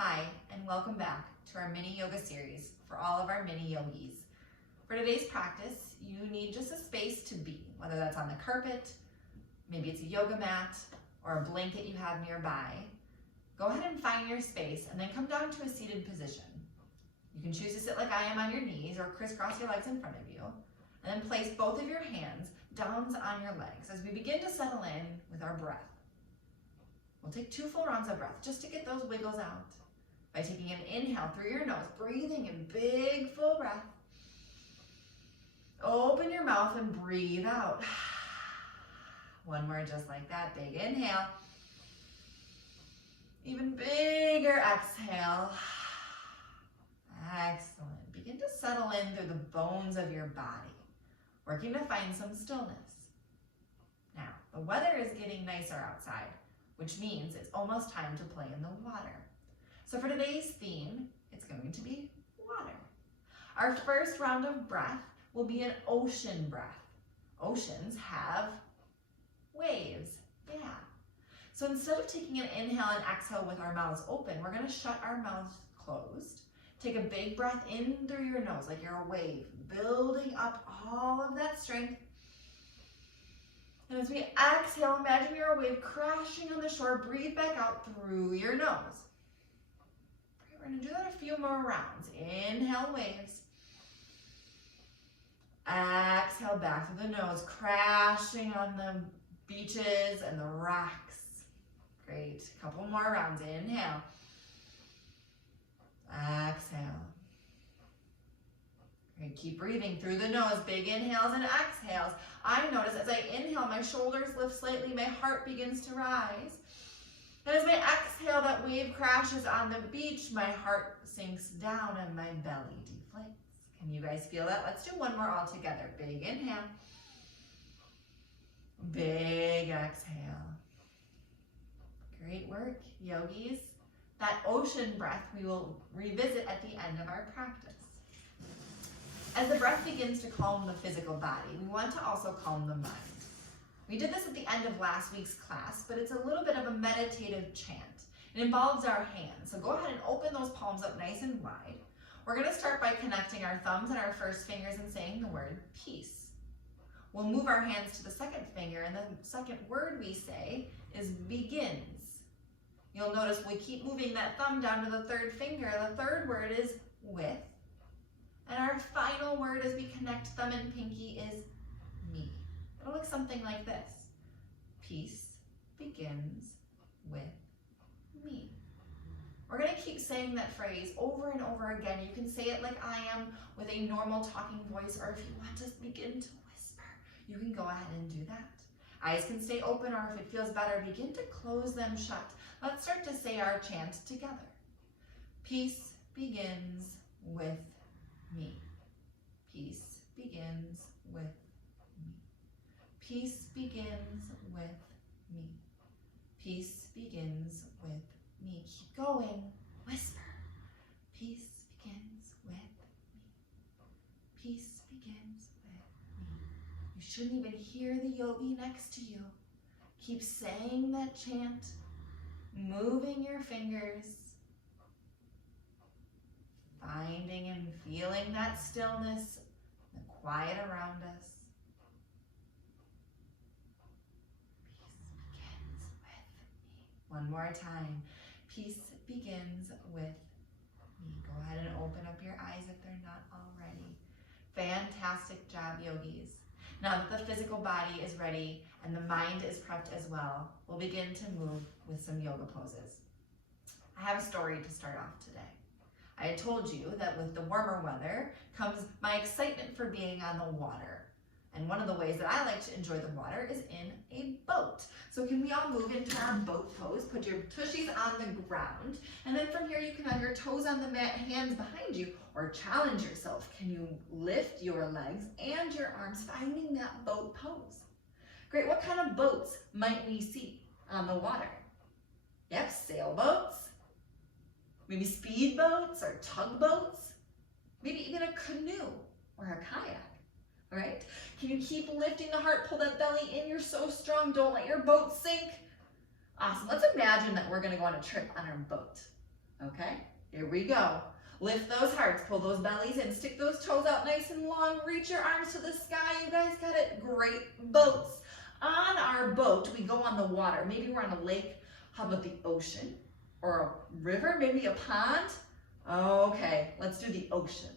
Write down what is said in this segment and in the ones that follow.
Hi, and welcome back to our mini yoga series for all of our mini yogis. For today's practice, you need just a space to be, whether that's on the carpet, maybe it's a yoga mat, or a blanket you have nearby. Go ahead and find your space and then come down to a seated position. You can choose to sit like I am on your knees or crisscross your legs in front of you, and then place both of your hands down on your legs as we begin to settle in with our breath. We'll take 2 full rounds of breath just to get those wiggles out. By taking an inhale through your nose, breathing in big full breath. Open your mouth and breathe out. One more just like that, big inhale. Even bigger exhale. Excellent. Begin to settle in through the bones of your body, working to find some stillness. Now, the weather is getting nicer outside, which means it's almost time to play in the water. So for today's theme, it's going to be water. Our first round of breath will be an ocean breath. Oceans have waves, yeah. So instead of taking an inhale and exhale with our mouths open, we're gonna shut our mouths closed. Take a big breath in through your nose like you're a wave, building up all of that strength. And as we exhale, imagine you're a wave crashing on the shore. Breathe back out through your nose. We're gonna do that a few more rounds. Inhale, waves. Exhale, back through the nose, crashing on the beaches and the rocks. Great, a couple more rounds. Inhale. Exhale. Great, keep breathing through the nose, big inhales and exhales. I notice as I inhale, my shoulders lift slightly, my heart begins to rise. And as I exhale, that wave crashes on the beach, my heart sinks down and my belly deflates. Can you guys feel that? Let's do one more all together. Big inhale. Big exhale. Great work, yogis. That ocean breath we will revisit at the end of our practice. As the breath begins to calm the physical body, we want to also calm the mind. We did this at the end of last week's class, but it's a little bit of a meditative chant. It involves our hands, so go ahead and open those palms up nice and wide. We're going to start by connecting our thumbs and our first fingers and saying the word peace. We'll move our hands to the second finger, and the second word we say is begins. You'll notice we keep moving that thumb down to the third finger. The third word is with. And our final word as we connect thumb and pinky is me. It'll look something like this. Peace begins with me. We're going to keep saying that phrase over and over again. You can say it like I am with a normal talking voice, or if you want to begin to whisper, you can go ahead and do that. Eyes can stay open, or if it feels better, begin to close them shut. Let's start to say our chant together. Peace begins with me. Peace begins with me. Peace begins with me. Peace begins with me. Keep going. Whisper. Peace begins with me. Peace begins with me. You shouldn't even hear the yogi next to you. Keep saying that chant, moving your fingers, finding and feeling that stillness, the quiet around us. Peace begins with me. One more time. Peace begins with me. Go ahead and open up your eyes if they're not already. Fantastic job, yogis. Now that the physical body is ready and the mind is prepped as well, we'll begin to move with some yoga poses. I have a story to start off today. I had told you that with the warmer weather comes my excitement for being on the water. And one of the ways that I like to enjoy the water is in a boat. So can we all move into our boat pose? Put your tushies on the ground. And then from here you can have your toes on the mat, hands behind you, or challenge yourself. Can you lift your legs and your arms, finding that boat pose? Great, what kind of boats might we see on the water? Yep, sailboats. Maybe speedboats or tugboats, maybe even a canoe or a kayak, all right? Can you keep lifting the heart, pull that belly in, you're so strong, don't let your boat sink. Awesome, let's imagine that we're gonna go on a trip on our boat. Okay, here we go. Lift those hearts, pull those bellies in, stick those toes out nice and long, reach your arms to the sky. You guys got it. Great. Boats. On our boat, we go on the water. Maybe we're on a lake. How about the ocean or a river? Maybe a pond? Okay, let's do the ocean.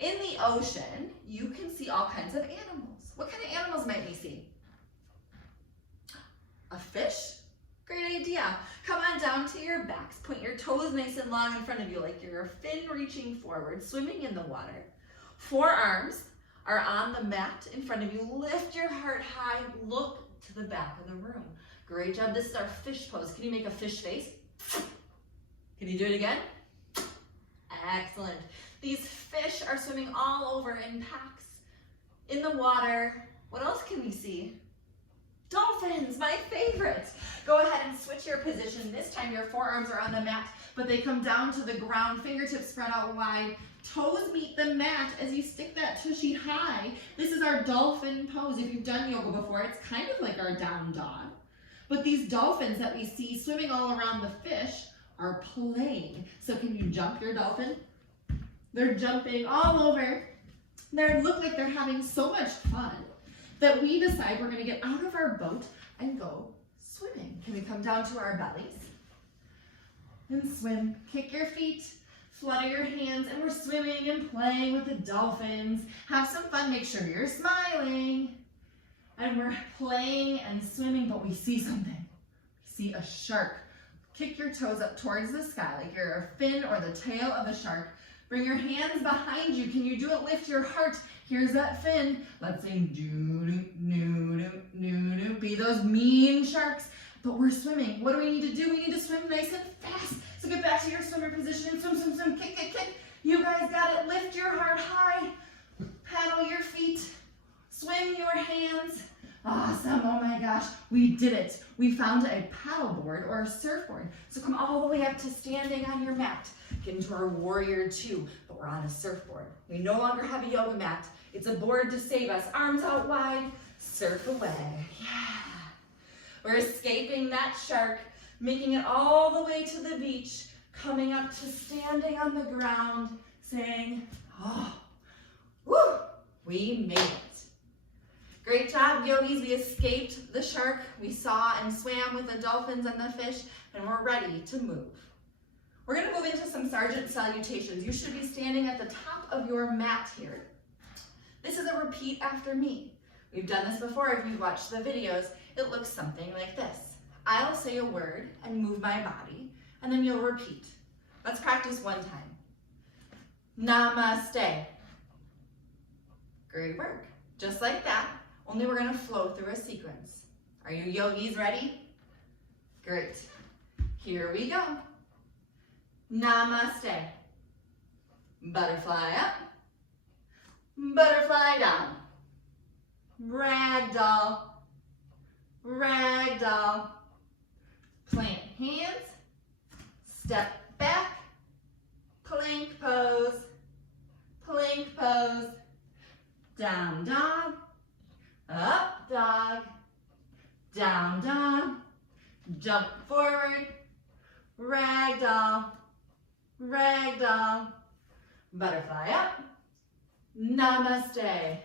In the ocean, you can see all kinds of animals. What kind of animals might we see? A fish? Great idea. Come on down to your backs. Point your toes nice and long in front of you like you're a fin reaching forward, swimming in the water. Forearms are on the mat in front of you. Lift your heart high. Look to the back of the room. Great job. This is our fish pose. Can you make a fish face? Can you do it again? Excellent. These fish are swimming all over in packs in the water. What else can we see? Dolphins, my favorite. Go ahead and switch your position. This time your forearms are on the mat, but they come down to the ground, fingertips spread out wide. Toes meet the mat as you stick that tushy high. This is our dolphin pose. If you've done yoga before, it's kind of like our down dog. But these dolphins that we see swimming all around the fish are playing. So can you jump your dolphin? They're jumping all over. They look like they're having so much fun that we decide we're going to get out of our boat and go swimming. Can we come down to our bellies and swim? Kick your feet, flutter your hands, and we're swimming and playing with the dolphins. Have some fun. Make sure you're smiling. And we're playing and swimming, but we see something. We see a shark. Kick your toes up towards the sky like you're a fin or the tail of a shark. Bring your hands behind you. Can you do it? Lift your heart. Here's that fin. Let's sing doo-doo-doo-doo-doo-doo. Be those mean sharks. But we're swimming. What do we need to do? We need to swim nice and fast. So get back to your swimmer position and swim, swim, swim. Kick, kick, kick. You guys got it. Lift your heart high. Paddle your feet. Swim your hands. Awesome. Oh my gosh. We did it. We found a paddleboard or a surfboard. So come all the way up to standing on your mat. Get into our warrior two, but we're on a surfboard. We no longer have a yoga mat. It's a board to save us. Arms out wide, surf away. Yeah. We're escaping that shark, making it all the way to the beach, coming up to standing on the ground, saying, oh, woo, we made it. Great job, yogis. We escaped the shark. We saw and swam with the dolphins and the fish, and we're ready to move. We're going to move into some sergeant salutations. You should be standing at the top of your mat here. This is a repeat after me. We've done this before. If you've watched the videos, it looks something like this. I'll say a word and move my body, and then you'll repeat. Let's practice one time. Namaste. Great work. Just like that, only we're going to flow through a sequence. Are you yogis ready? Great. Here we go. Namaste. Butterfly up. Butterfly down. Ragdoll. Ragdoll. Plant hands. Step back. Plank pose. Plank pose. Down dog. Up dog. Down dog. Jump forward. Ragdoll. Ragdoll. Butterfly up. Namaste.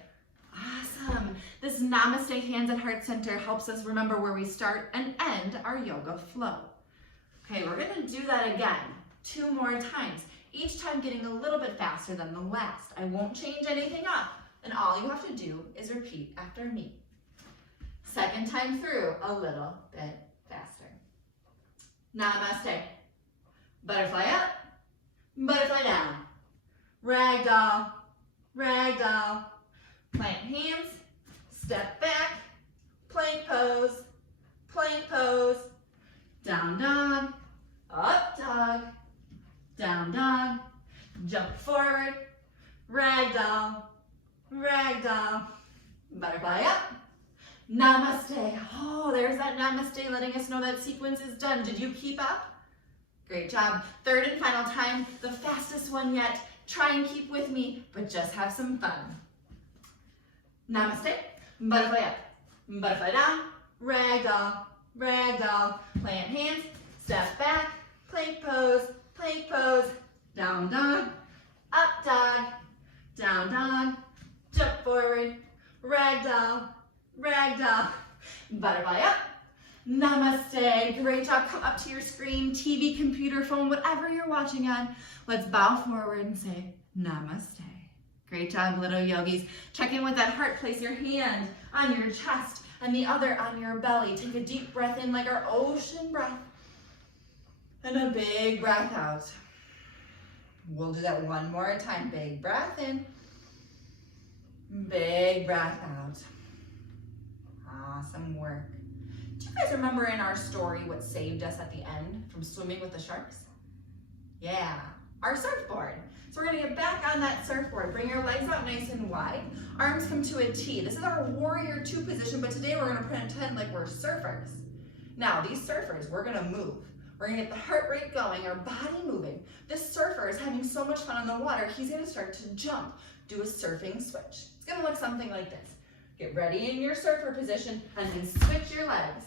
Awesome. This Namaste Hands at Heart Center helps us remember where we start and end our yoga flow. Okay, we're going to do that again 2 more times, each time getting a little bit faster than the last. I won't change anything up, and all you have to do is repeat after me. Second time through, a little bit faster. Namaste. Butterfly up. Butterfly down. Ragdoll. Ragdoll. Plant hands. Step back. Plank pose. Plank pose. Down dog. Up dog. Down dog. Jump forward. Ragdoll. Ragdoll. Butterfly up. Namaste. Oh, there's that namaste letting us know that sequence is done. Did you keep up? Great job. Third and final time, the fastest one yet. Try and keep with me, but just have some fun. Namaste. Butterfly up. Butterfly down. Ragdoll. Ragdoll. Plant hands. Step back. Plank pose. come up to your screen, TV, computer, phone, whatever you're watching on. Let's bow forward and say Namaste. Great job, little yogis. Check in with that heart. Place your hand on your chest and the other on your belly. Take a deep breath in like our ocean breath. And a big breath out. We'll do that one more time. Big breath in. Big breath out. Awesome work. Do you guys remember in our story what saved us at the end from swimming with the sharks? Yeah, our surfboard. So we're gonna get back on that surfboard. Bring your legs out nice and wide. Arms come to a T. This is our warrior two position, but today we're gonna pretend like we're surfers. Now, these surfers, we're gonna move. We're gonna get the heart rate going, our body moving. This surfer is having so much fun on the water, he's gonna start to jump, do a surfing switch. It's gonna look something like this. Get ready in your surfer position and then switch your legs.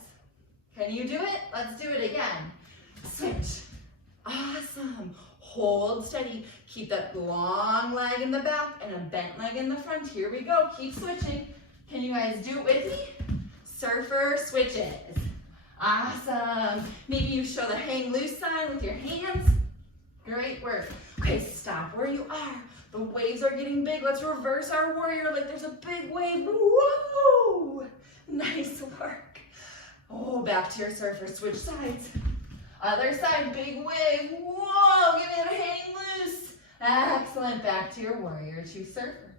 Can you do it? Let's do it again. Switch. Awesome. Hold steady. Keep that long leg in the back and a bent leg in the front. Here we go. Keep switching. Can you guys do it with me? Surfer switches. Awesome. Maybe you show the hang loose sign with your hands. Great work. Okay, stop where you are. The waves are getting big. Let's reverse our warrior like there's a big wave. Whoa! Nice work. Oh, back to your surfer. Switch sides. Other side, big wave. Whoa, give me that hang loose. Excellent. Back to your warrior two surfer.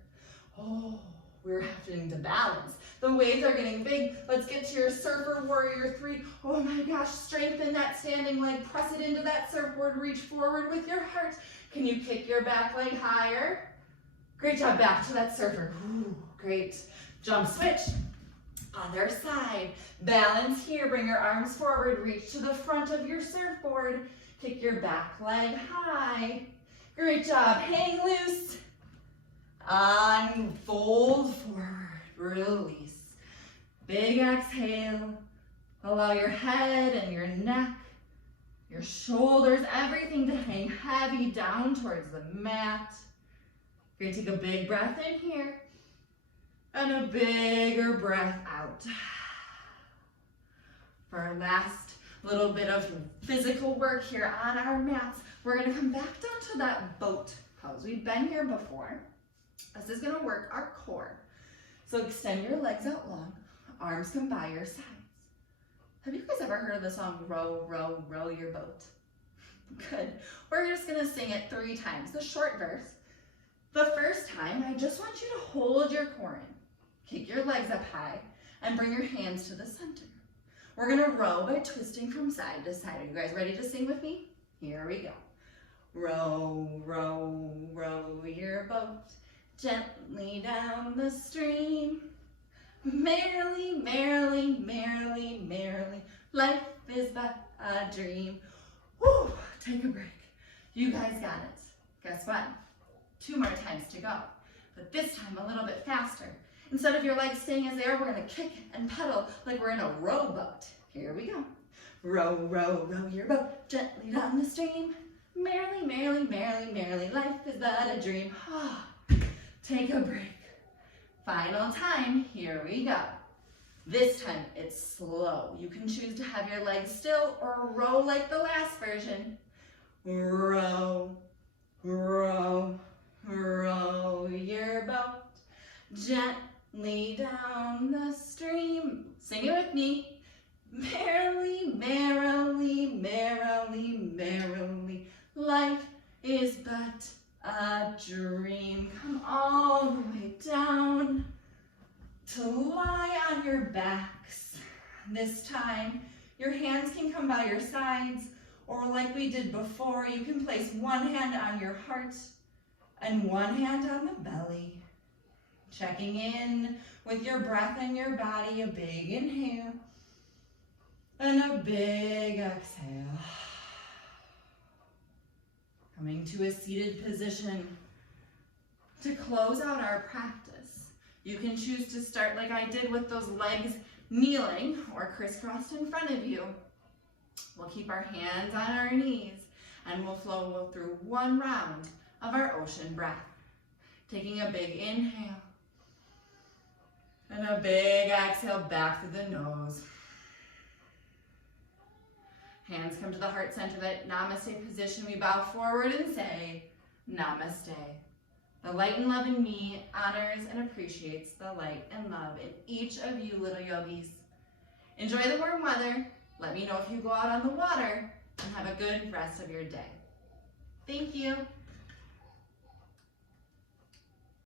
Oh, we're having to balance. The waves are getting big. Let's get to your surfer warrior three. Oh my gosh, strengthen that standing leg. Press it into that surfboard. Reach forward with your heart. Can you kick your back leg higher? Great job. Back to that surfer. Ooh, great. Jump switch. Other side. Balance here. Bring your arms forward. Reach to the front of your surfboard. Kick your back leg high. Great job. Hang loose. Unfold forward. Release. Big exhale. Allow your head and your neck, your shoulders, everything to hang heavy down towards the mat. You're gonna take a big breath in here and a bigger breath out. For our last little bit of physical work here on our mats, we're gonna come back down to that boat pose. We've been here before. This is gonna work our core. So extend your legs out long, arms come by your sides. Have you guys ever heard of the song Row, Row, Row Your Boat? Good. We're just gonna sing it 3 times, the short verse. The first time, I just want you to hold your core in, kick your legs up high, and bring your hands to the center. We're gonna row by twisting from side to side. Are you guys ready to sing with me? Here we go. Row, row, row your boat gently down the stream. Merrily, merrily, merrily, merrily, life is but a dream. Whew, take a break. You guys got it. Guess what? 2 more times to go, but this time a little bit faster. Instead of your legs staying as they are, we're gonna kick and pedal like we're in a rowboat. Here we go. Row, row, row your boat gently down the stream. Merrily, merrily, merrily, merrily, life is but a dream. Take a break. Final time, here we go. This time it's slow. You can choose to have your legs still or row like the last version. Row, row, row your boat gently down the stream. Sing it with me. Merrily, merrily, merrily, merrily, life is but a dream. Come all the way down to lie on your backs. This time, your hands can come by your sides, or like we did before, you can place one hand on your heart and one hand on the belly. Checking in with your breath and your body, a big inhale and a big exhale. Coming to a seated position. To close out our practice, you can choose to start like I did with those legs kneeling or crisscrossed in front of you. We'll keep our hands on our knees and we'll flow through 1 round of our ocean breath. Taking a big inhale and a big exhale back through the nose. Hands come to the heart center, that Namaste position. We bow forward and say, Namaste. The light and love in me honors and appreciates the light and love in each of you little yogis. Enjoy the warm weather. Let me know if you go out on the water, and have a good rest of your day. Thank you.